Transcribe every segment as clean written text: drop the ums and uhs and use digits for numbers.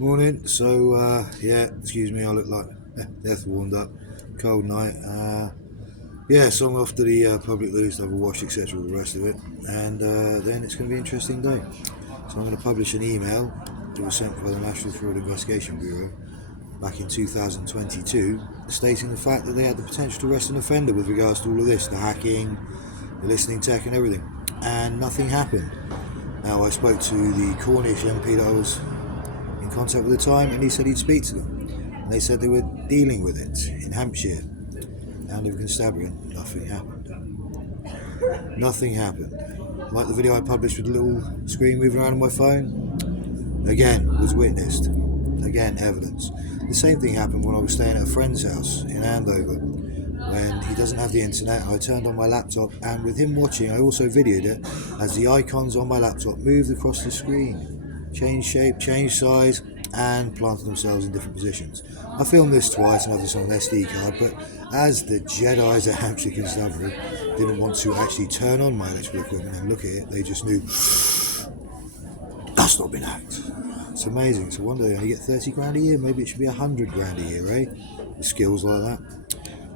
Morning. So yeah, excuse me, I look like death warmed up, cold night. Yeah, so I'm off to the public loo to have a wash, etc. All the rest of it, and then it's going to be an interesting day. So I'm going to publish an email that was sent by the National Fraud Investigation Bureau back in 2022, stating the fact that they had the potential to arrest an offender with regards to all of this, the hacking, the listening tech, and everything, and nothing happened. Now, I spoke to the Cornish MP that I was in contact with at the time, and he said he'd speak to them. And they said they were dealing with it in Hampshire, and in Constabulary, and nothing happened. Nothing happened. Like the video I published with the little screen moving around on my phone, again, was witnessed. Again, evidence. The same thing happened when I was staying at a friend's house in Andover, when he doesn't have the internet. I turned on my laptop, and with him watching, I also videoed it as the icons on my laptop moved across the screen, changed shape, changed size, and planted themselves in different positions. I filmed this twice and have this on an SD card, but as the Jedis at Hampshire Constabulary didn't want to actually turn on my electrical equipment and look at it, they just knew that's not been hacked. It's amazing. So one day I get 30 grand a year, maybe it should be 100 grand a year, eh? With skills like that.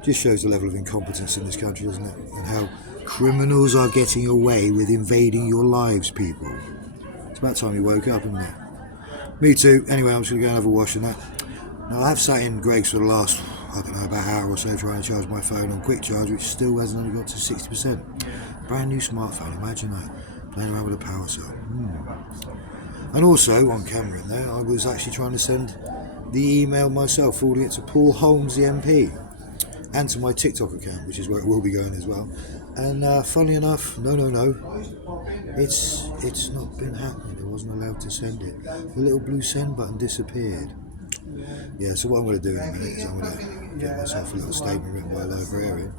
Just shows the level of incompetence in this country, doesn't it? And how criminals are getting away with invading your lives, people. It's about time you woke up, isn't it? Me too. Anyway, I'm just going to go and have a wash and that. Now, I have sat in Greg's for the last, I don't know, about an hour or so trying to charge my phone on quick charge, which still hasn't only got to 60%. Brand new smartphone, imagine that. Playing around with a power cell. And also, on camera in there, I was actually trying to send the email myself, forwarding it to Paul Holmes, the MP, and to my TikTok account, which is where it will be going as well. And funnily enough, no, it's not been happening. I wasn't allowed to send it. The little blue send button disappeared. Yeah, so what I'm going to do in a minute is I'm going to get myself a little statement written by a librarian,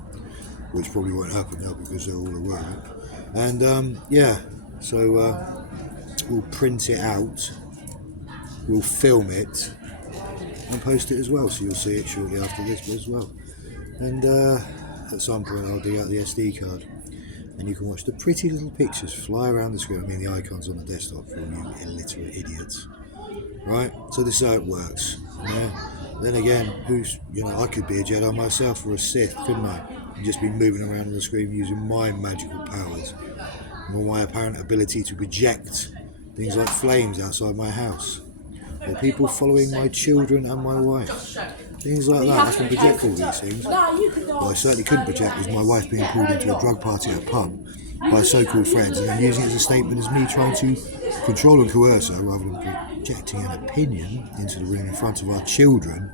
which probably won't happen now because they're all aware of it. And yeah, so we'll print it out, we'll film it, and post it as well, so you'll see it shortly after this as well. And at some point I'll dig out the SD card, and you can watch the pretty little pictures fly around the screen. I mean the icons on the desktop for all you illiterate idiots. Right, so this is how it works. Yeah. Then again, I could be a Jedi myself or a Sith, couldn't I? And just be moving around on the screen using my magical powers, or my apparent ability to project things like flames outside my house, or people following my children and my wife. Things like that. I can project all these things. What I certainly couldn't project was my wife being pulled into a drug party at a pub by so-called friends, and then using it as a statement as me trying to control and coerce her rather than projecting an opinion into the room in front of our children,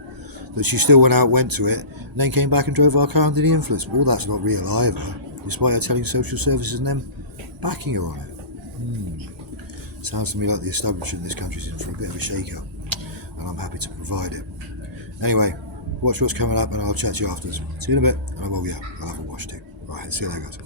that she still went to it, and then came back and drove our car under the influence. All that's not real either, despite her telling social services and them backing her on it. Sounds to me like the establishment in this country is in for a bit of a shake-up, and I'm happy to provide it. Anyway, watch what's coming up, and I'll chat to you afterwards. See you in a bit, and I'll have a wash too. Right, see you later, guys.